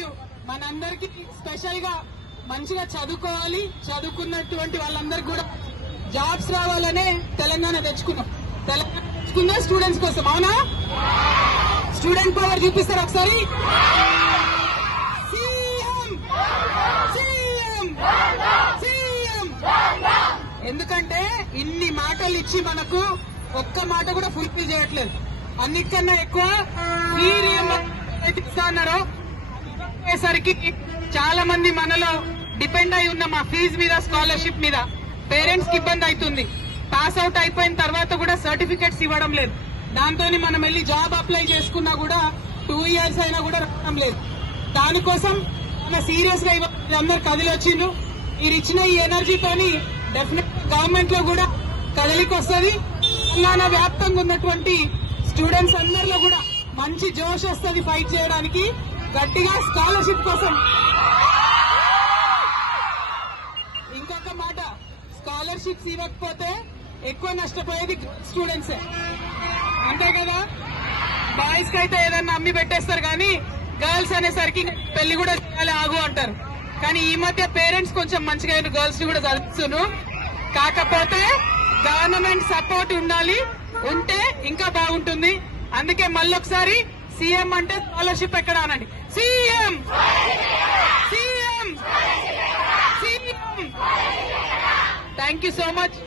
You మనందరికీ special గా మంచిగా చదువుకోవాలి చదువుకున్నటువంటి వాళ్ళందరికీ కూడా జాబ్స్ రావాలనే తెలంగాణ తెచ్చుకున్నాం తెలంగాణ తెచ్చుకున్నా స్టూడెంట్స్ కోసం అవునా స్టూడెంట్ పవర్ చూపిస్తారు ఒకసారి ఎందుకంటే ఇన్ని మాటలు ఇచ్చి మనకు ఒక్క మాట కూడా ఫుల్ఫిల్ చేయట్లేదు అన్నిటికన్నా ఎక్కువ ఇస్తా అన్నారు చెప్పేసరికి చాలా మంది మనలో డిపెండ్ అయి ఉన్న మా ఫీజు మీద స్కాలర్షిప్ మీద పేరెంట్స్ కి ఇబ్బంది అవుతుంది పాస్ అవుట్ అయిపోయిన తర్వాత కూడా సర్టిఫికెట్స్ ఇవ్వడం లేదు దాంతో మనం వెళ్ళి జాబ్ అప్లై చేసుకున్నా కూడా టూ ఇయర్స్ అయినా కూడా రావడం లేదు దానికోసం మన సీరియస్ గా అందరు కదిలి వచ్చిండ్రు మీరు ఇచ్చిన ఈ ఎనర్జీతోని డెఫినెట్ గవర్నమెంట్ లో కూడా కదలికి వస్తుంది తెలంగాణ వ్యాప్తంగా ఉన్నటువంటి స్టూడెంట్స్ అందరిలో కూడా మంచి జోష్ వస్తుంది ఫైట్ చేయడానికి గట్టిగా స్కాలర్షిప్ కోసం ఇంకొక మాట స్కాలర్షిప్స్ ఇవ్వకపోతే ఎక్కువ నష్టపోయేది స్టూడెంట్సే అంతే కదా బాయ్స్ కి అయితే ఏదన్నా అమ్మి పెట్టేస్తారు కానీ గర్ల్స్ అనేసరికి పెళ్లి కూడా చేయాలి ఆగు అంటారు కానీ ఈ మధ్య పేరెంట్స్ కొంచెం మంచిగా అయిన గర్ల్స్ ని కూడా చదువుతును కాకపోతే గవర్నమెంట్ సపోర్ట్ ఉండాలి ఉంటే ఇంకా బాగుంటుంది అందుకే మళ్ళొకసారి సీఎం అంటే స్కాలర్షిప్ ఎక్కడ అనండి CM CM CM thank you so much